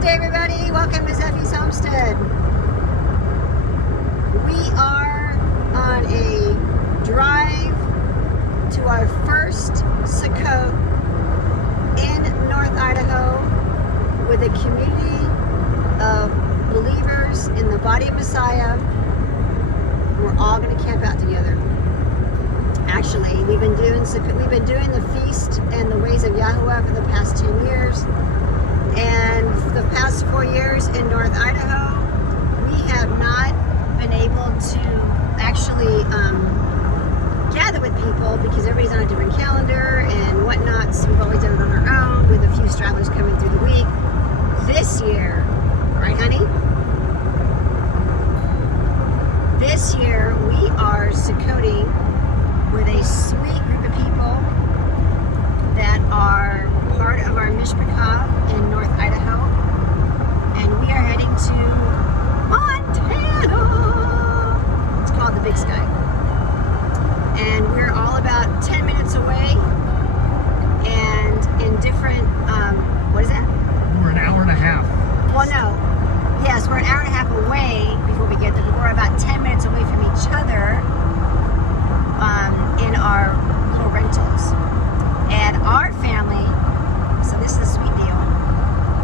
Good day, everybody. Welcome to Zephy's Homestead. We are on a drive to our first Sukkot in North Idaho with a community of believers in the body of Messiah. And we're all going to camp out together. Actually, we've been doing the Feast and the Ways of Yahweh for the past 10 years. And for the past 4 years in North Idaho, we have not been able to actually gather with people because everybody's on a different calendar and whatnot. So we've always done it on our own with a few stragglers coming through the week. This year, right, honey? This year, we are Sukkoting with a sweet group of people that are part of our Mishpachah in North Idaho, and we are heading to Montana. It's called the Big Sky, and we're all about 10 minutes away, and in different, what is that? We're an hour and a half. Well, no. Yes, we're an hour and a half away before we get there, but we're about 10 minutes away from each other in our little rentals. And our family, so this is a sweet deal.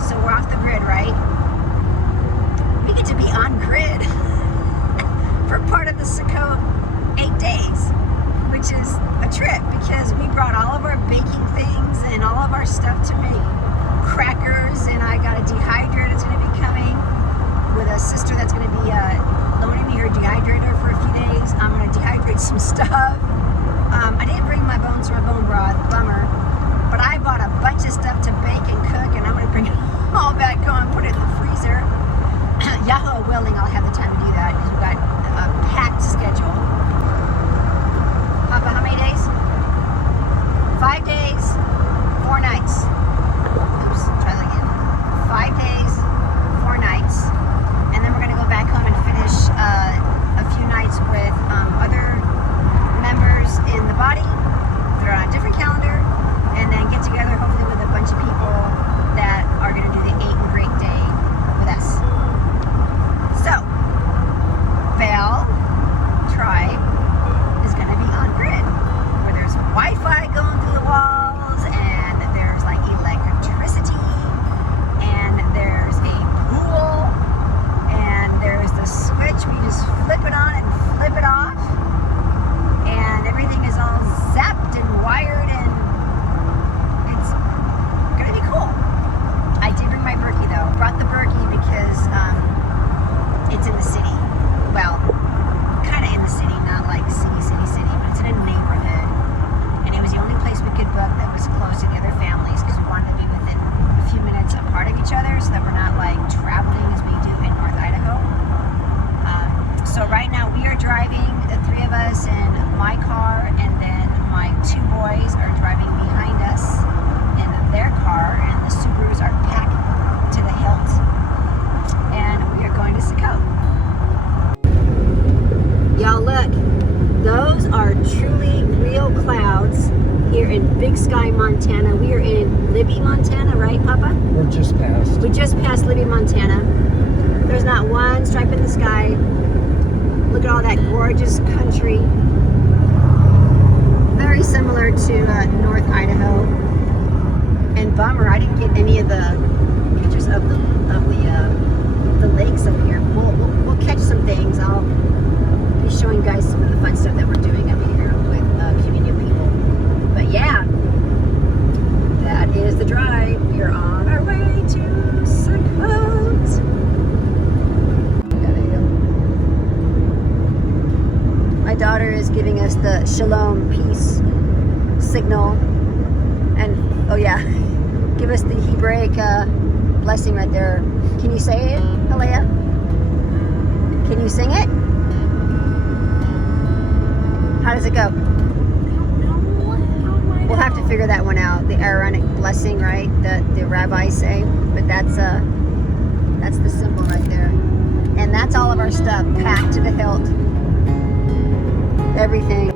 So we're off the grid, right? We get to be on grid for part of the Sukkot 8 days, which is a trip because we brought all of our baking things and all of our stuff to make crackers, and I got a dehydrator that's going to be coming with a sister that's going to be loaning me her dehydrator for a few days. I'm going to dehydrate some stuff. I didn't bring my bones or bone broth, bummer, but I bought a bunch of stuff to bake and cook, and I'm going to bring it all back home and put it in the freezer. Yahweh willing, I'll have the time to do that because we've got a packed schedule. Papa, how many days? 5 days, 4 nights. Oops, try that again. 5 days, 4 nights. And then we're going to go back home and finish a few nights with other members in the body. They're on a different calendar. And then get together hopefully with a bunch of people that are going to do the 8 and Great Day with us. So, Bell Tribe is going to be on grid, where there's Wi-Fi going through the walls, and there's like electricity, and there's a pool, and there's the switch. We just flip it on and flip it off, and everything is all zapped and wired, and it's gonna be cool. I did bring my Berkey though. Brought the Berkey because it's in the city. Well, kind of in the city, not like city, but it's in a neighborhood. And it was the only place we could book that was close to the other families because we wanted to be within a few minutes apart of each other so that we're not like traveling as we do in North Idaho. So right now we are driving, the 3 of us in my car, and then my 2 boys are driving behind us in their car, and the Subarus are packed to the hilt, and we are going to Sukkot. Y'all look, those are truly real clouds here in Big Sky, Montana. We are in Libby, Montana, right, Papa? We're just past. We just passed Libby, Montana. There's not one stripe in the sky. Look at all that gorgeous country. Very similar to North Idaho. And bummer, I didn't get any of the pictures of the lakes up here. We'll catch some things. I'll be showing you guys some of the fun stuff that we're doing up here with community of people. But yeah, that is the drive. We are on our way to Sukkot. My daughter is giving us the Shalom peace signal, and oh yeah, give us the Hebraic blessing right there. Can you say it, Alea? Can you sing it? How does it go? We'll have to figure that one out. The Aaronic blessing, right? That the rabbis say, but that's the symbol right there, and that's all of our stuff packed to the hilt. Everything.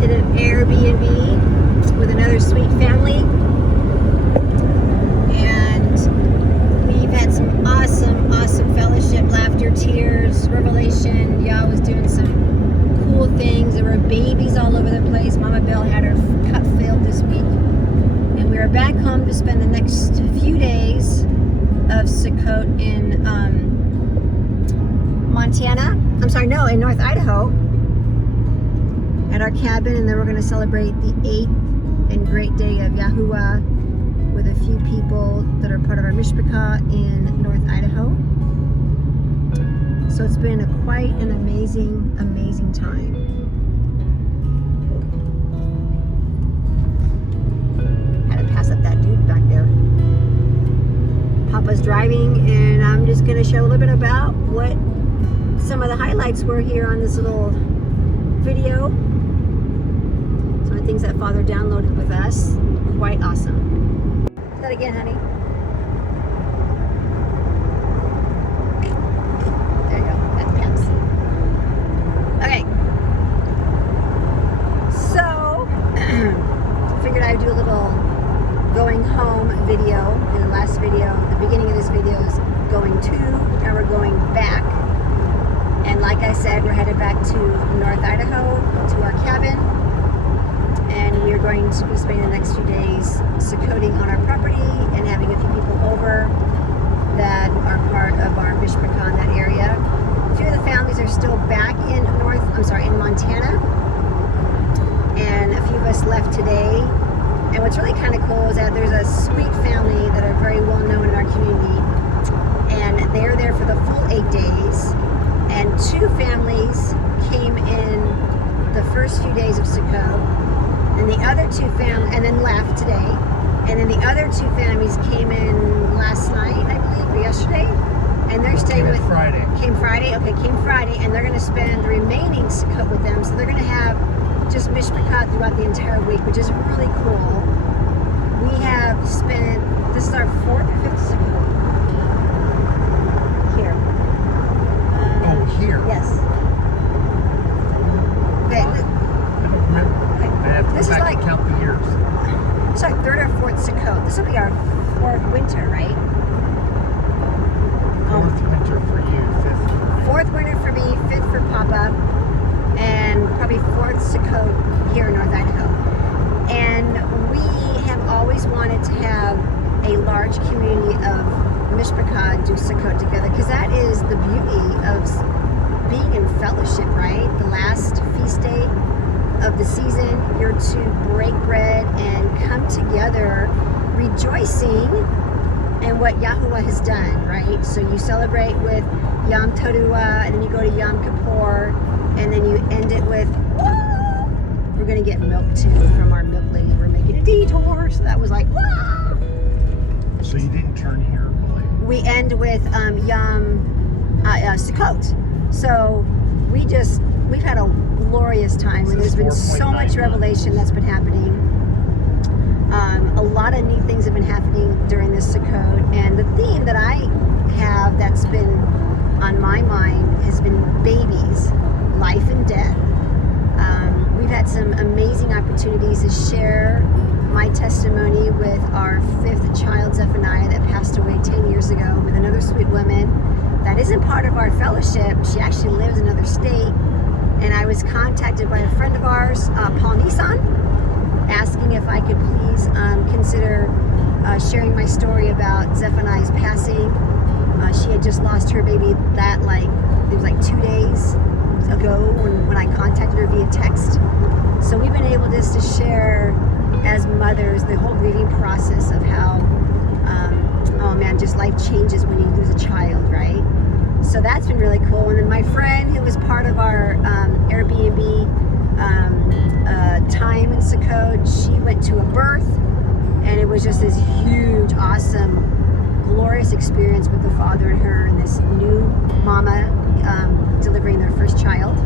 rented an Airbnb with another sweet family. And we've had some awesome fellowship, laughter, tears, revelation. Yah was doing some cool things. There were babies all over the place. Mama Bell had her cup filled this week. And we are back home to spend the next few days of Sukkot in in North Idaho at our cabin, and then we're going to celebrate the 8th and great day of Yahuwah with a few people that are part of our Mishpachah in North Idaho. So it's been quite an amazing time. Had to pass up that dude back there. Papa's driving, and I'm just going to share a little bit about what some of the highlights were here on this little video. Some of the things that Father downloaded with us. Quite awesome. Do that again, honey. There you go. That's Pepsi. Okay. So, figured I'd do a little going home video. In the last video, the beginning of this video is going to, now we're going back. And like I said, we're headed back to North Idaho, to our cabin. And we are going to be spending the next few days Sukkoting on our property and having a few people over that are part of our Mishpachah in that area. A few of the families are still back in in Montana. And a few of us left today. And what's really kind of cool is that there's a sweet family that are very well known in our community. And they're there for the full 8 days. And 2 families came in the first few days of Sukkot, and the other 2 families, and then left today. And then the other 2 families came in last night, I believe, or yesterday, and they're staying with Friday. Came Friday, and they're going to spend the remaining Sukkot with them. So they're going to have just Mishpachah throughout the entire week, which is really cool. We have spent, this is our 4th or 5th Sukkot. Here. Yes. Okay. I don't remember. Okay. I have to This go is back like, and count the years. it's like 3rd or 4th Sukkot. This will be our 4th winter, right? 4th winter for you, 5th for me. 4th winter for me, 5th for Papa, and probably 4th Sukkot here in North Idaho. And we have always wanted to have a large community of Mishpachah do Sukkot together, because that is the beauty of being in fellowship, right? The last feast day of the season, you're to break bread and come together rejoicing in what Yahuwah has done, right? So you celebrate with Yom Teruah, and then you go to Yom Kippur, and then you end it with, wah! We're going to get milk too from our milk lady. We're making a detour, so that was like, wah! So you didn't turn here, really? We end with Sukkot. So we've had a glorious time, and there's been so much revelation that's been happening. A lot of neat things have been happening during this Sukkot, and the theme that I have that's been on my mind has been babies, life and death. We've had some amazing opportunities to share my testimony with our 5th child, Zephaniah, that passed away 10 years ago, with another sweet woman that isn't part of our fellowship. She actually lives in another state. And I was contacted by a friend of ours, Paul Nissan, asking if I could please consider sharing my story about Zephaniah's passing. She had just lost her baby it was like 2 days ago when I contacted her via text. So we've been able just to share as mothers the whole grieving process of how, oh man, just life changes when you lose a child, right? So that's been really cool. And then my friend who was part of our Airbnb time in Sukkot, she went to a birth, and it was just this huge, awesome, glorious experience with the father and her and this new mama delivering their first child.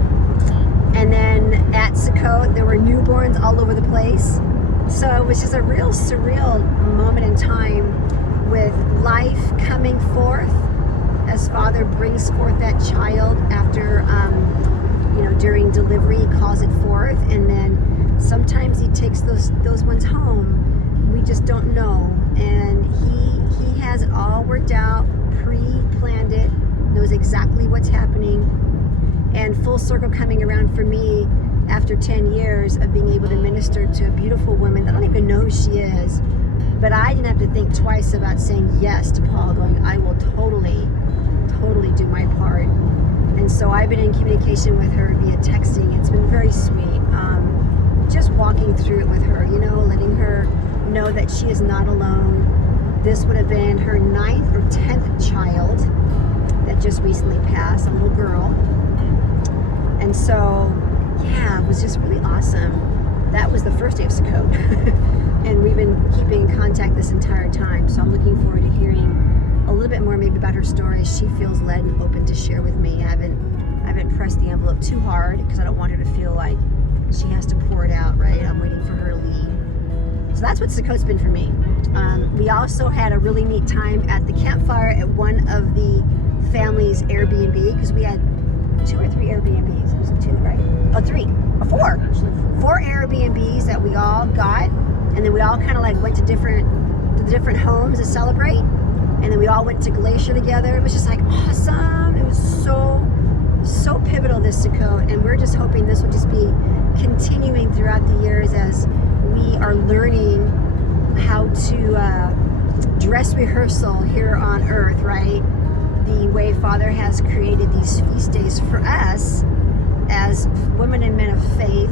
And then at Sukkot, there were newborns all over the place. So it was just a real surreal moment in time with life coming forth as Father brings forth that child after, during delivery, he calls it forth, and then sometimes he takes those ones home. We just don't know. And he has it all worked out, pre-planned it, knows exactly what's happening. And full circle coming around for me after 10 years of being able to minister to a beautiful woman that I don't even know who she is. But I didn't have to think twice about saying yes to Paul, going, I will totally do my part. And so I've been in communication with her via texting. It's been very sweet. Just walking through it with her, you know, letting her know that she is not alone. This would have been her 9th or 10th child that just recently passed, a little girl. And so, yeah, it was just really awesome. That was the first day of Sukkot. And we've been keeping in contact this entire time. So I'm looking forward to hearing a little bit more maybe about her story. She feels led and open to share with me. I haven't pressed the envelope too hard because I don't want her to feel like she has to pour it out, right? I'm waiting for her to lead. So that's what Sukkot's been for me. We also had a really neat time at the campfire at one of the family's Airbnb, because we had 2 or 3 Airbnbs. It was 2, right? Oh, 3 or 4. Actually, 4 Airbnbs that we all got, and then we all kind of like went to the different homes to celebrate, and then we all went to Glacier together. It was just like awesome. It was so pivotal this Sukkot, and we're just hoping this will just be continuing throughout the years as we are learning how to dress rehearsal here on earth, right? The way Father has created these feast days for us as women and men of faith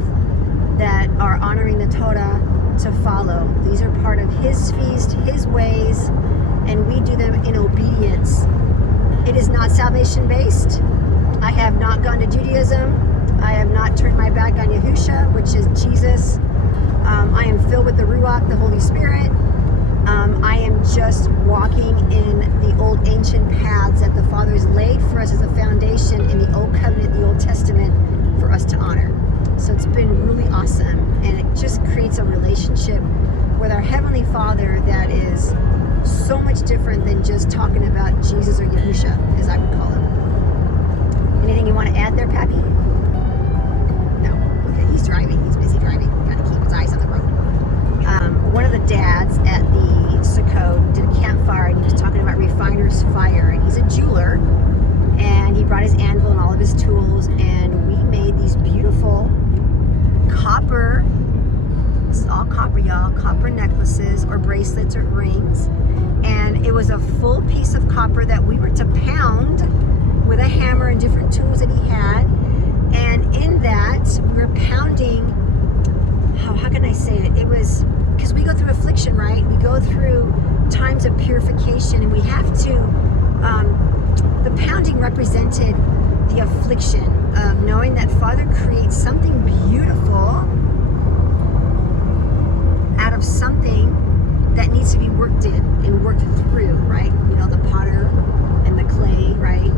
that are honoring the Torah to follow. These are part of His feast, His ways, and we do them in obedience. It is not salvation based. I have not gone to Judaism. I have not turned my back on Yahusha, which is Jesus. I am filled with the Ruach, the Holy Spirit. I am just walking in the old ancient paths that the Father has laid for us as a foundation in the Old Covenant, the Old Testament, for us to honor. So it's been really awesome, and it just creates a relationship with our Heavenly Father that is so much different than just talking about Jesus or Yahusha, as I would call him. Anything you want to add there, Pappy? No. Okay, he's driving. He's busy driving. Got to keep his eyes on the road. One of the dads at the Sukkot did a campfire, and he was talking about refiner's fire, and he's a jeweler, and he brought his anvil and all of his tools, and we made these beautiful copper, this is all copper, y'all, copper necklaces or bracelets or rings, and it was a full piece of copper that we were to pound with a hammer and different tools that he had, and in that we're pounding, how can I say it? It was, because we go through affliction, right? We go through times of purification, and we have to, the pounding represented the affliction of knowing that Father creates something beautiful out of something that needs to be worked in and worked through, right? You know, the potter and the clay, right?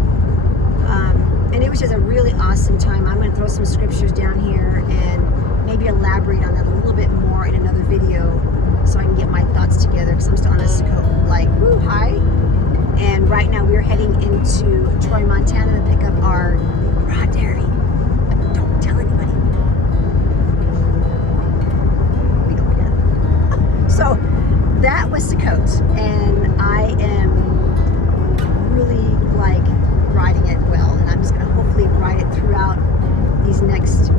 And it was just a really awesome time. I'm going to throw some scriptures down here and maybe elaborate on that a little bit more in another video so I can get my thoughts together, because I'm still on a Sukkot, like, woo, hi. And right now we're heading into Troy, Montana to pick up our raw dairy. Don't tell anybody. We don't care. So that was Sukkot, and I am really like riding it well, and I'm just going to hopefully ride it throughout these next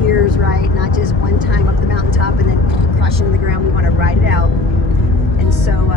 years, right? Not just one time up the mountaintop and then crushing the ground. We want to ride it out. And so